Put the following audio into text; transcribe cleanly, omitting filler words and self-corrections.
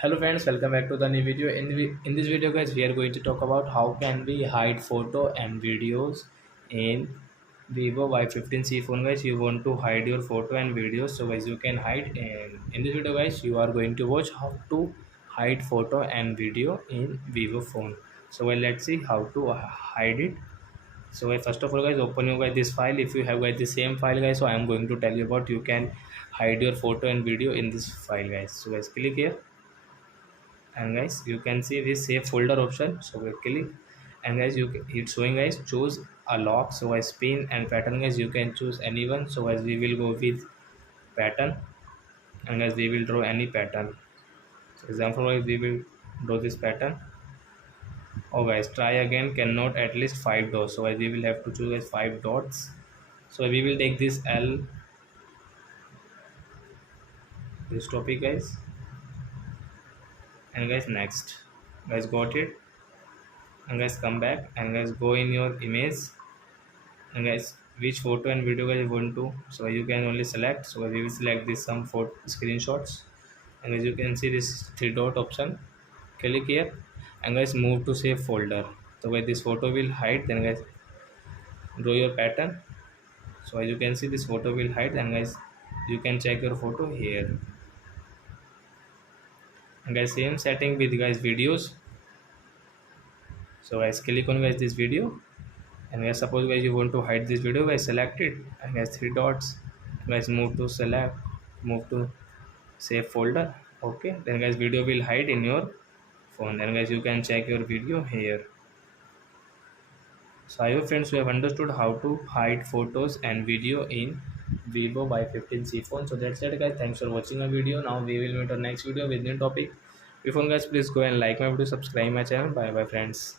Hello friends, welcome back to the new video. In this video guys, we are going to talk about how can we hide photo and videos in Vivo Y15C phone guys. You want to hide your photo and videos, so guys you can hide. And in this video guys, you are going to watch how to hide photo and video in Vivo phone. So well, let's see how to hide it. So first of all guys, open you guys this file. If you have guys the same file guys, so I am going to tell you about you can hide your photo and video in this file guys. So guys, click here, and guys you can see this save folder option. So we click, and guys it's showing guys choose a lock. So guys pin and pattern guys you can choose anyone. So guys we will go with pattern, and guys we will draw any pattern. So example guys we will draw this pattern. Oh guys, try again cannot at least 5 dots. So guys we will have to choose guys 5 dots. So we will take this L, this topic guys, and guys next. Guys got it, and guys come back, and guys go in your image, and guys which photo and video guys you want to. So you can only select. So we will select this some photo screenshots, and as you can see this three dot option, click here, and guys move to save folder. So where this photo will hide, then guys draw your pattern. So as you can see this photo will hide, and guys you can check your photo here, and guys same setting with guys videos. So guys click on guys this video, and guys suppose guys you want to hide this video, guys select it, and guys three dots, guys move to select, move to save folder. Okay, then guys video will hide in your phone, then guys you can check your video here. So I hope friends you have understood how to hide photos and video in Vivo Y15C phone. So that's it guys, thanks for watching our video. Now we will meet our next video with new topic. Before guys, please go and like my video, subscribe my channel. Bye bye friends.